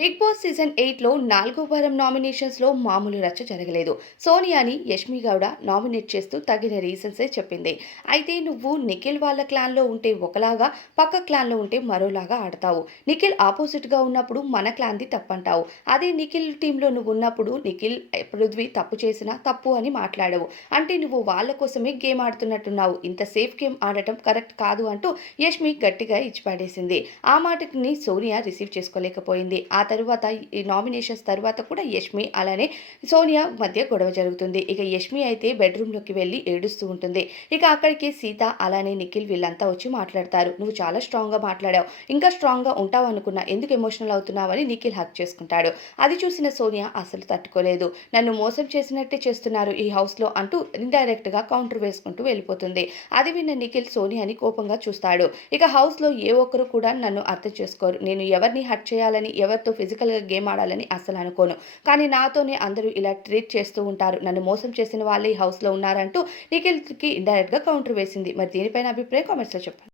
Big boss season ఎయిట్లో నాలుగో వారం నామినేషన్స్లో మామూలు రచ్చ జరగలేదు. సోనియాని యష్మి గౌడ నామినేట్ చేస్తూ తగిన రీజన్సే చెప్పింది. అయితే నువ్వు నిఖిల్ వాళ్ళ క్లాన్లో ఉంటే ఒకలాగా పక్క క్లాన్లో ఉంటే మరోలాగా ఆడతావు. నిఖిల్ ఆపోజిట్గా ఉన్నప్పుడు మన క్లాన్ది తప్పంటావు. అదే నిఖిల్ టీంలో నువ్వు ఉన్నప్పుడు నిఖిల్ పృథ్వీ తప్పు చేసినా తప్పు అని మాట్లాడవు. అంటే నువ్వు వాళ్ళ కోసమే గేమ్ ఆడుతున్నట్టున్నావు. ఇంత సేఫ్ గేమ్ ఆడటం కరెక్ట్ కాదు అంటూ యష్మి గట్టిగా ఇచ్చిపాడేసింది. ఆ మాటని సోనియా రిసీవ్ చేసుకోలేకపోయింది. ఆ తరువాత ఈ నామినేషన్స్ తర్వాత కూడా యష్మి అలానే సోనియా మధ్య గొడవ జరుగుతుంది. ఇక యష్మి అయితే బెడ్రూమ్లోకి వెళ్ళి ఏడుస్తూ ఉంటుంది. ఇక అక్కడికి సీత అలానే నిఖిల్ వీళ్ళంతా వచ్చి మాట్లాడతారు. నువ్వు చాలా స్ట్రాంగ్గా మాట్లాడావు. ఇంకా స్ట్రాంగ్గా ఉంటావు అనుకున్నా ఎందుకు ఎమోషనల్ అవుతున్నావు అని నిఖిల్ హక్ చేసుకుంటాడు. అది చూసిన సోనియా అసలు తట్టుకోలేదు. నన్ను మోసం చేసినట్టే చేస్తున్నారు ఈ హౌస్లో అంటూ ఇండైరెక్ట్గా కౌంటర్ వేసుకుంటూ వెళ్ళిపోతుంది. అది విన్న నిఖిల్ సోనియాని కోపంగా చూస్తాడు. ఇక హౌస్లో ఏ ఒక్కరు కూడా నన్ను అర్థం చేసుకోరు. నేను ఎవరిని హట్ చేయాలని ఎవరితో ఫిజికల్గా గేమ్ ఆడాలని అస్సలు అనుకోను. కానీ నాతోనే అందరూ ఇలా ట్రీట్ చేస్తూ ఉంటారు. నన్ను మోసం చేసిన వాళ్ళే ఈ హౌస్లో ఉన్నారంటూ నిఖిల్కి ఇండైరెక్ట్గా కౌంటర్ వేసింది. మరి దీనిపైన అభిప్రాయం కామెంట్స్లో చెప్పండి.